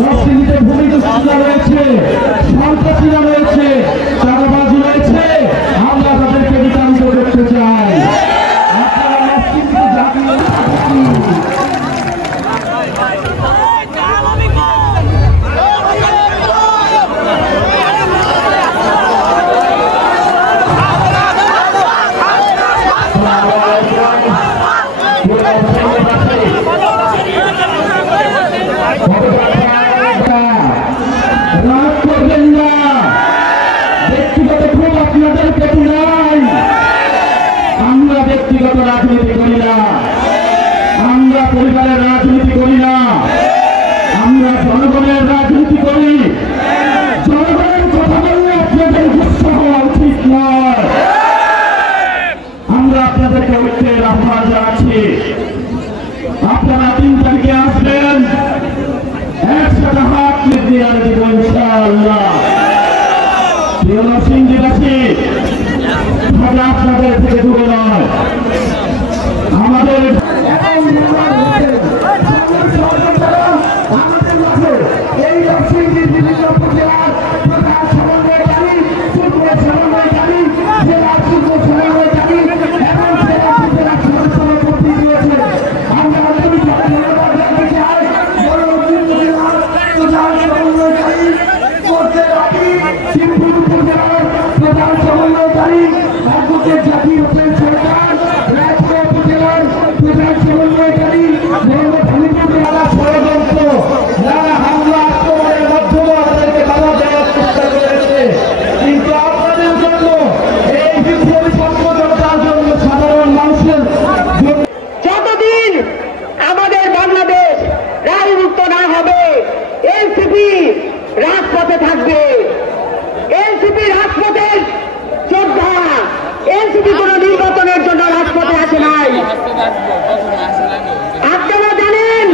মসজিদের ভূমিকা রয়েছে ব্যক্তিগত রাজনীতি করি না, আমরা পরিবারের রাজনীতি করি না, আমরা জনগণের রাজনীতি করি। জনগণের কথা বললে আপনাদের গুচ্ছ হওয়া উচিত নয়। আমরা আপনাদেরকে ঐক্যের আহ্বান জানাচ্ছি। আপনারা 3 তারিখে আসবেন, একসাথে হাত দিয়ে আনে দিব ইনশাআল্লাহ। প্রিয় নরসিংদীবাসী, আপনাদের থেকে দূরে নয়, আমাদের এই নরসিংদীর বিভিন্ন উপজেলার প্রধান সমন্বয়কারী, যুগ্ম সমন্বয়কারী, জেলার যুগ্ম সমন্বয়কারী এবং জেলা উপজেলা সভাপতি রয়েছে। আমরা আন্তরিকভাবে ধন্যবাদ জানাতে চাই বড় উপজেলার প্রধান সমন্বয়কারী, শিবপুর উপজেলার প্রধান সমন্বয়কারী অ্যাডভোকেট জাকির হোসেন সরকার, রায়পুর উপজেলার প্রধান সমন্বয়কারী মোহাম্মদ হামিদুর রহমান। ষড়যন্ত্র যারা হামলা আক্রমণের মাধ্যমে আমাদেরকে বাধা দেওয়ার চেষ্টা করেছে, কিন্তু আপনাদের জন্য এই বিপ্লবী সংগঠনটার জন্য সাধারণ মানুষের যতদিন আমাদের বাংলাদেশ রায়মুক্ত না হবে এনসিপি রাজপথে থাকবে। এনসিপি রাজপথের যোদ্ধা, এনসিপি কোন নির্বাচনের জন্য রাজপথে আসে নাই। আপনারা জানেন